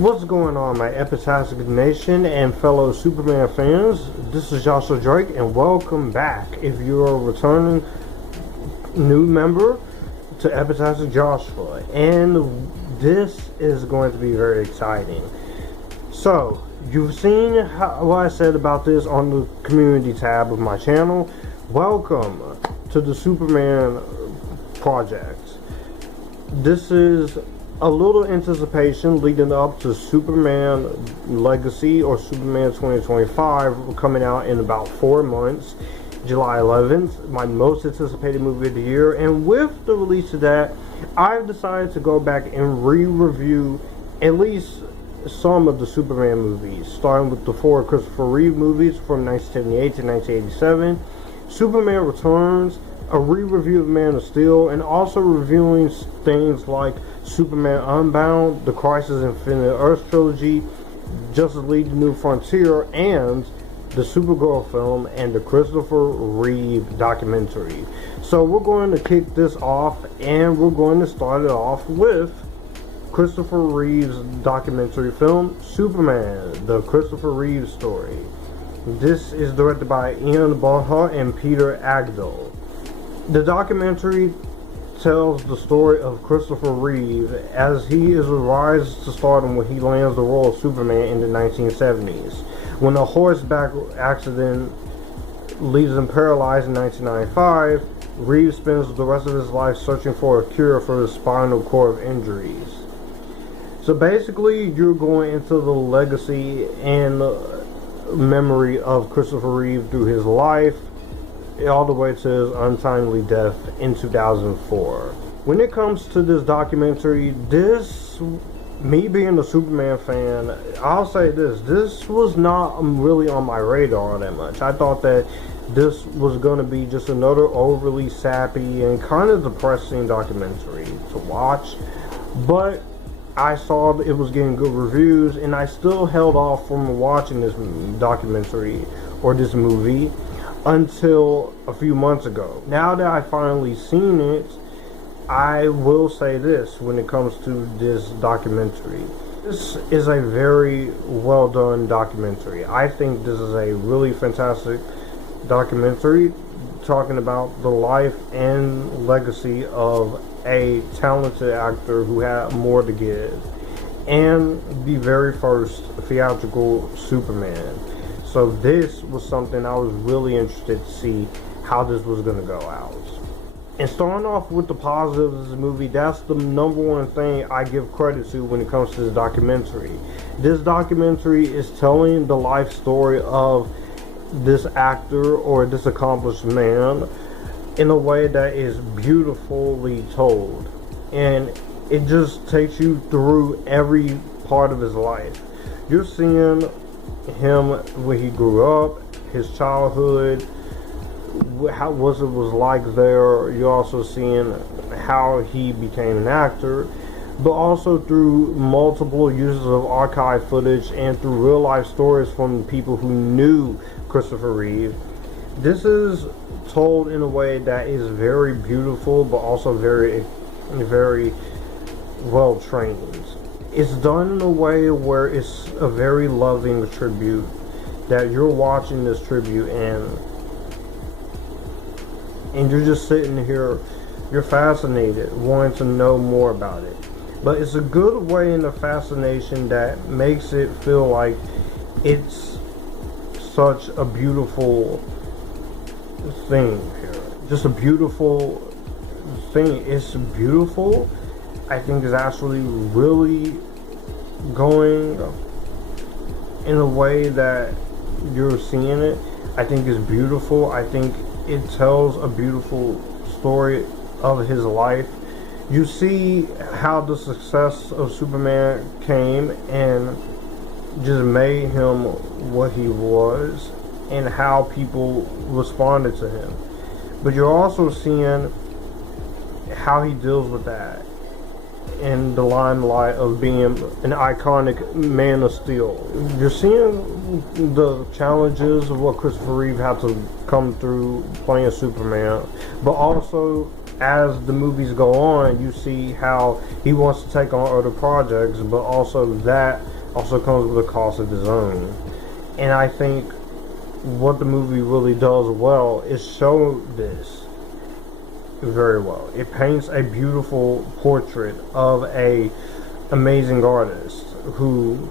What's going on, my Epictastic Nation and fellow Superman fans? This is Joshua Drake, and welcome back. If you're a returning new member to Epictastic Joshua, and this is going to be very exciting. So, you've seen what I said about this on the community tab of my channel. Welcome to the Superman project. This is a little anticipation leading up to Superman Legacy or Superman 2025 coming out in about 4 months, July 11th, my most anticipated movie of the year. And with the release of that, I've decided to go back and re-review at least some of the Superman movies, starting with the 4 Christopher Reeve movies from 1978 to 1987, Superman Returns, a re-review of Man of Steel, and also reviewing things like Superman Unbound, the Crisis Infinite Earths trilogy, Justice League The New Frontier, and the Supergirl film and the Christopher Reeve documentary. So we're going to kick this off, and we're going to start it off with Christopher Reeve's documentary film, Superman, the Christopher Reeve Story. This is directed by Ian Bonhôte and Peter Agdell. The documentary tells the story of Christopher Reeve as he is a rise to stardom when he lands the role of Superman in the 1970s. When a horseback accident leaves him paralyzed in 1995, Reeve spends the rest of his life searching for a cure for his spinal cord injuries. So basically, you're going into the legacy and memory of Christopher Reeve through his life, all the way to his untimely death in 2004. When it comes to this documentary, me being a Superman fan, I'll say this was not really on my radar that much. I thought that this was going to be just another overly sappy and kind of depressing documentary to watch, but I saw that it was getting good reviews, and I still held off from watching this documentary or this movie until a few months ago. Now that I've finally seen it, I will say this when it comes to this documentary. This is a very well done documentary. I think this is a really fantastic documentary talking about the life and legacy of a talented actor who had more to give, and the very first theatrical Superman. So this was something I was really interested to see how this was going to go out. And starting off with the positives of this movie, that's the number one thing I give credit to when it comes to this documentary. This documentary is telling the life story of this actor or this accomplished man in a way that is beautifully told. And it just takes you through every part of his life. You're seeing him when he grew up, his childhood, what it was like there. You're also seeing how he became an actor, but also through multiple uses of archive footage and through real life stories from people who knew Christopher Reeve. This is told in a way that is very beautiful, but also very, very well trained. It's done in a way where it's a very loving tribute, that you're watching this tribute and you're just sitting here, you're fascinated, wanting to know more about it. But it's a good way in the fascination that makes it feel like it's such a beautiful thing here. Just a beautiful thing. It's beautiful. I think is actually really going in a way that you're seeing it. I think it's beautiful. I think it tells a beautiful story of his life. You see how the success of Superman came and just made him what he was, and how people responded to him. But you're also seeing how he deals with that in the limelight of being an iconic Man of Steel. You're seeing the challenges of what Christopher Reeve had to come through playing Superman, but also as the movies go on, you see how he wants to take on other projects, but also that also comes with a cost of his own. And I think what the movie really does well is show this very well. It paints a beautiful portrait of a amazing artist who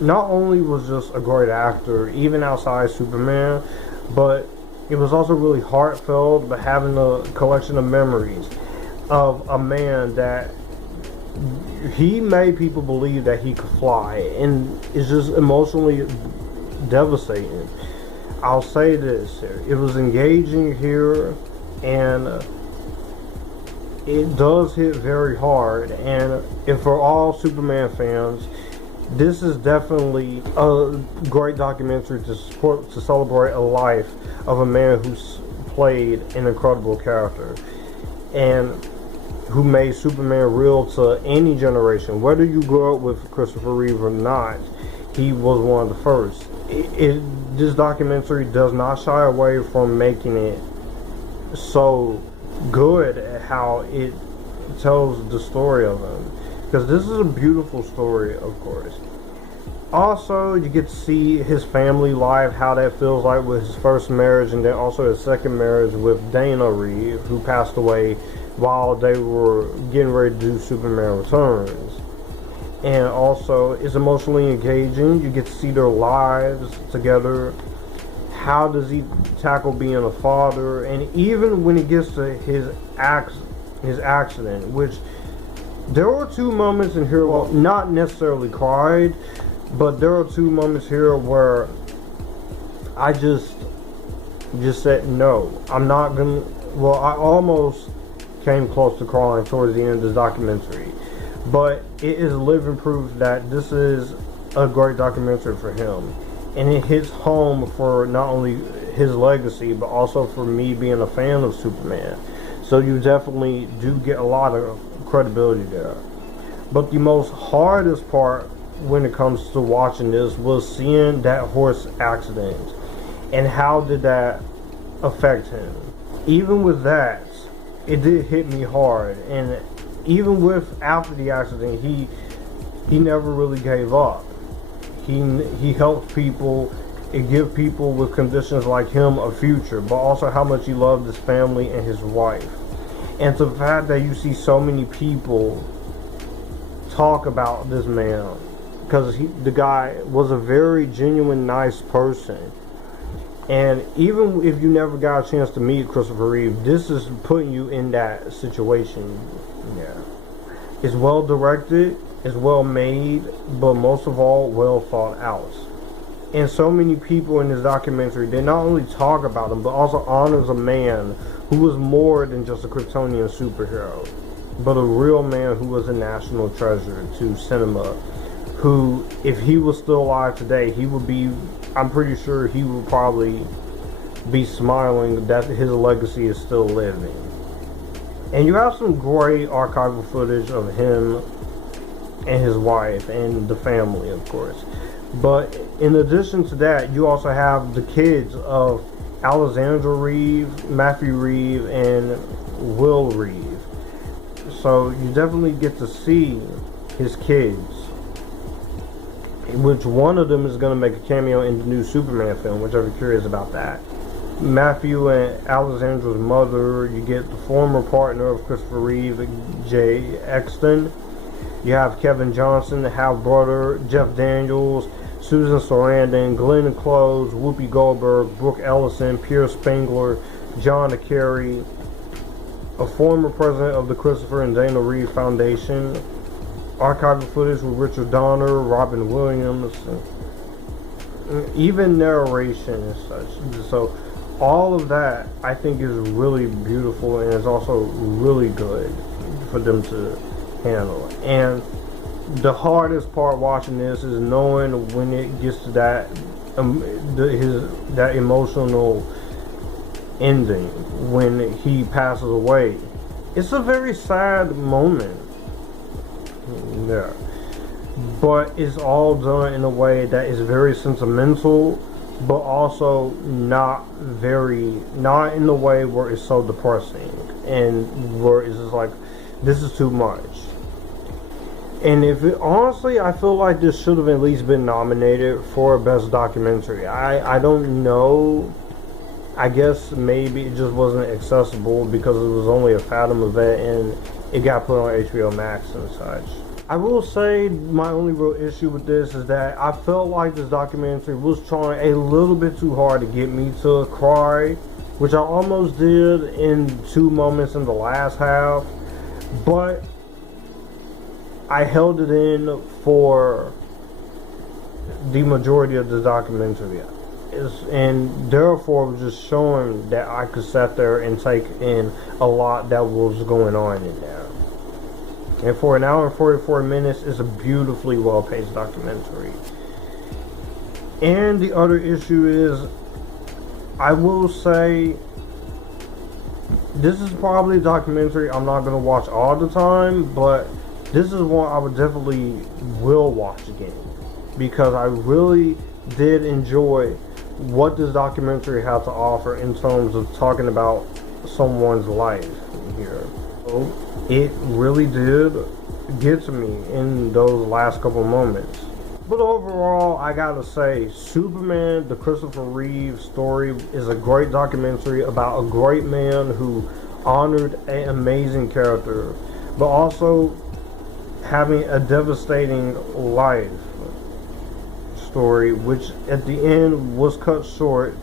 not only was just a great actor, even outside Superman, but it was also really heartfelt, but having a collection of memories of a man that he made people believe that he could fly, and it's just emotionally devastating. I'll say this here. It was engaging here, and it does hit very hard, and if for all Superman fans, this is definitely a great documentary to celebrate a life of a man who's played an incredible character and who made Superman real to any generation. Whether you grew up with Christopher Reeve or not, he was one of the first. This documentary does not shy away from making it so good at how it tells the story of him, because this is a beautiful story, of course. Also, you get to see his family life, how that feels like with his first marriage, and then also his second marriage with Dana Reeve, who passed away while they were getting ready to do Superman Returns. And also, it's emotionally engaging. You get to see their lives together. How does he tackle being a father? And even when it gets to his accident, which there were two moments in here, well, not necessarily cried, but there are two moments here where I just said, no, I'm not gonna. Well, I almost came close to crying towards the end of this documentary, but it is living proof that this is a great documentary for him, and it hits home for not only his legacy, but also for me being a fan of Superman. So you definitely do get a lot of credibility there. But the most hardest part when it comes to watching this was seeing that horse accident and how did that affect him. Even with that, it did hit me hard, and even with after the accident, he never really gave up. He helped people and give people with conditions like him a future, but also how much he loved his family and his wife. And the fact that you see so many people talk about this man, because the guy was a very genuine, nice person. And even if you never got a chance to meet Christopher Reeve, this is putting you in that situation. Yeah, it's well directed, it's well made, but most of all, well thought out. And so many people in this documentary, they not only talk about him, but also honors a man who was more than just a Kryptonian superhero, but a real man who was a national treasure to cinema, who, if he was still alive today, he would be, I'm pretty sure he would probably be smiling that his legacy is still living. And you have some great archival footage of him and his wife and the family, of course. But in addition to that, you also have the kids of Alexandra Reeve, Matthew Reeve, and Will Reeve. So you definitely get to see his kids, which one of them is going to make a cameo in the new Superman film, which I'm curious about that. Matthew and Alexandra's mother, you get the former partner of Christopher Reeve, Jay Exton. You have Kevin Johnson, the half-brother, Jeff Daniels, Susan Sarandon, Glenn Close, Whoopi Goldberg, Brooke Ellison, Pierce Spengler, John Carey, a former president of the Christopher and Dana Reeve Foundation, archival footage with Richard Donner, Robin Williams, even narration and such. So all of that I think is really beautiful, and it's also really good for them to handle. And the hardest part watching this is knowing when it gets to that that emotional ending when he passes away. It's a very sad moment. Yeah. But it's all done in a way that is very sentimental, but also not in the way where it's so depressing and where it's just like, this is too much. And honestly, I feel like this should have at least been nominated for Best Documentary. I don't know. I guess maybe it just wasn't accessible because it was only a Fathom event and it got put on HBO Max and such. I will say my only real issue with this is that I felt like this documentary was trying a little bit too hard to get me to cry, which I almost did in 2 moments in the last half, but I held it in for the majority of the documentary. And therefore was just showing that I could sit there and take in a lot that was going on in there. And for 1 hour and 44 minutes, it's a beautifully well-paced documentary. And the other issue is, I will say, this is probably a documentary I'm not going to watch all the time, but this is one I would definitely will watch again, because I really did enjoy what this documentary had to offer in terms of talking about someone's life here. So it really did get to me in those last couple moments. But overall, I gotta say, Superman, the Christopher Reeve Story, is a great documentary about a great man who honored an amazing character, but also having a devastating life story, which at the end was cut short,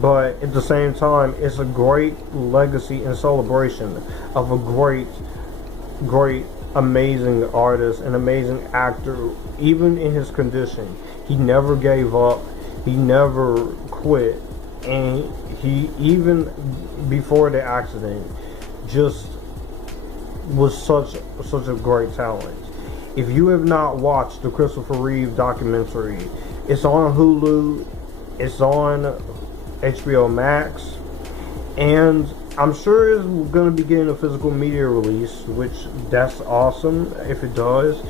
but at the same time it's a great legacy and celebration of a great amazing artist, an amazing actor. Even in his condition, he never gave up, he never quit, and he, even before the accident, just was such a great talent. If you have not watched the Christopher Reeve documentary, it's on Hulu, it's on HBO Max, and I'm sure it's going to be getting a physical media release, which that's awesome if it does.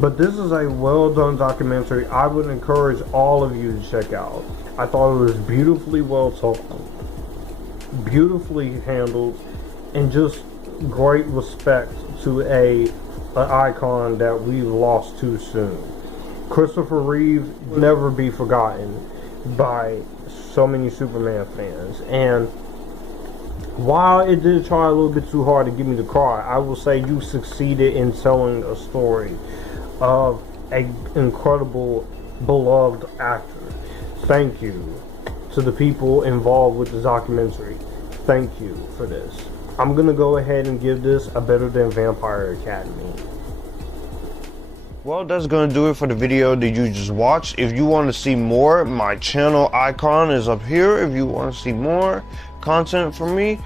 But this is a well done documentary I would encourage all of you to check out. I thought it was beautifully well told, beautifully handled, and just great respect to an icon that we've lost too soon. Christopher Reeve will never be forgotten by so many Superman fans. And while it did try a little bit too hard to get me to cry, I will say you succeeded in telling a story of an incredible, beloved actor. Thank you to the people involved with the documentary. Thank you for this. I'm gonna go ahead and give this a better than Vampire Academy. Well, that's gonna do it for the video that you just watched. If you want to see more, my channel icon is up here. If you want to see more content from me,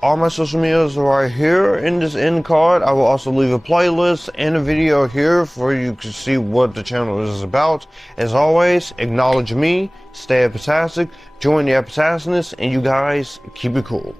all my social medias are right here in this end card. I will also leave a playlist and a video here for you to see what the channel is about. As always, acknowledge me, stay Epictastic, join the Epictasticness, and you guys keep it cool.